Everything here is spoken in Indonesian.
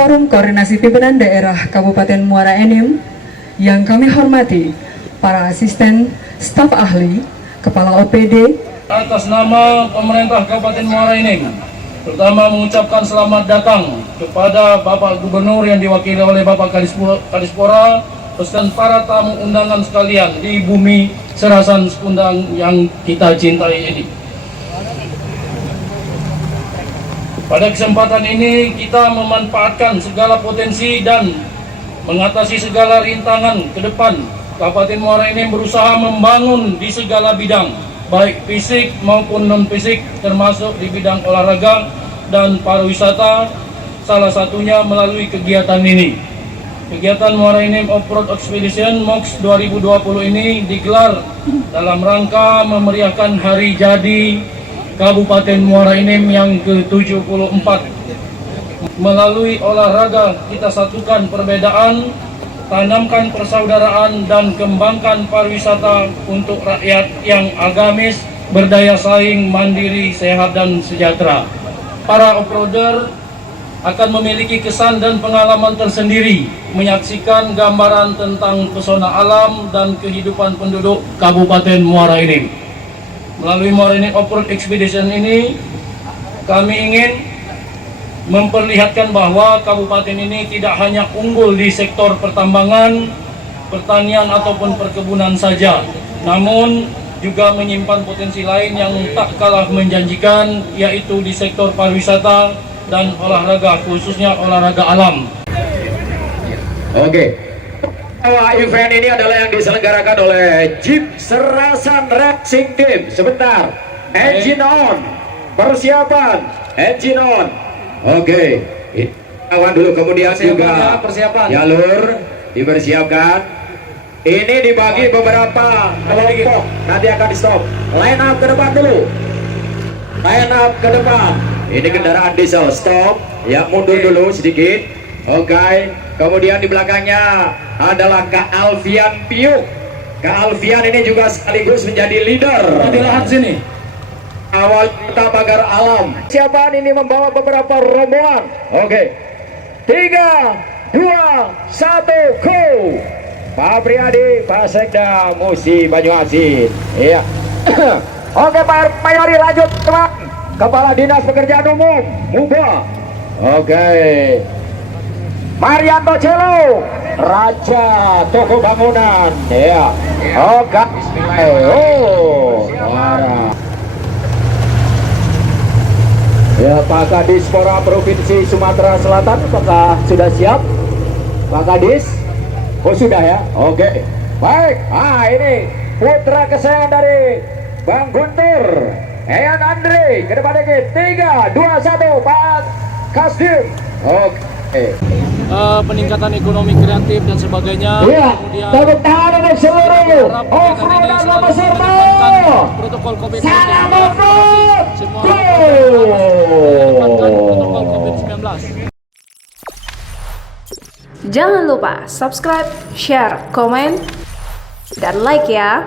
Forum Koordinasi Pimpinan Daerah Kabupaten Muara Enim yang kami hormati, para asisten, staf ahli, kepala OPD. Atas nama pemerintah Kabupaten Muara Enim, pertama mengucapkan selamat datang kepada Bapak Gubernur yang diwakili oleh Bapak Kadispora, beserta para tamu undangan sekalian di bumi Serasan Sekundang yang kita cintai ini. Pada kesempatan ini kita memanfaatkan segala potensi dan mengatasi segala rintangan ke depan. Kabupaten Muara Enim berusaha membangun di segala bidang, baik fisik maupun non-fisik, termasuk di bidang olahraga dan pariwisata, salah satunya melalui kegiatan ini. Kegiatan Muara Enim Off-Road Expedition MOX 2020 ini digelar dalam rangka memeriahkan hari jadi Kabupaten Muara Enim yang ke-74. Melalui olahraga kita satukan perbedaan, tanamkan persaudaraan dan kembangkan pariwisata untuk rakyat yang agamis, berdaya saing, mandiri, sehat dan sejahtera. Para off-roader akan memiliki kesan dan pengalaman tersendiri menyaksikan gambaran tentang pesona alam dan kehidupan penduduk Kabupaten Muara Enim. Melalui Muara Enim Off-Road Expedition ini, kami ingin memperlihatkan bahwa kabupaten ini tidak hanya unggul di sektor pertambangan, pertanian ataupun perkebunan saja, namun juga menyimpan potensi lain yang tak kalah menjanjikan, yaitu di sektor pariwisata dan olahraga, khususnya olahraga alam. Oke. Event ini adalah yang diselenggarakan oleh Jeep Serasan Racing Team. Sebentar, engine on, persiapan, engine on. Oke, kawan dulu, kemudian juga persiapan jalur dipersiapkan. Ini dibagi beberapa kelompok, nanti akan di stop. Line up ke depan dulu. Line up ke depan. Ini kendaraan diesel, stop. Ya, mundur dulu sedikit. Oke, kemudian di belakangnya adalah Kak Alfian Piuk. Kak Alfian ini juga sekaligus menjadi leader di lahan sini. Awal kita pagar alam. Siapaan ini membawa beberapa rombongan. Oke, 3, 2, 1, go. Pak Priyadi, Pak Sekda, Musi Banyuasin. Iya. Oke, Pak Mayori, lanjut teman. Kepala Dinas Pekerjaan Umum, Muba. Oke. Marianto Celo, Raja Toko Bangunan, ya. Oke. Marah. Ya, Pak Kadispora Provinsi Sumatera Selatan, apakah sudah siap? Pak Kadis? Oh, sudah ya? Oke. Baik. Ini putra kesayangan dari Bang Guntur, Eyan Andre, ke depan lagi. 3, 2, 1, Pak Kasdim. Oke. Peningkatan ekonomi kreatif dan sebagainya. Iya, tepuk tangan untuk seluruh off-roader nomor serta. Protokol COVID-19. Salam off-road. Protokol COVID-19. Jangan lupa subscribe, share, komen, dan like ya.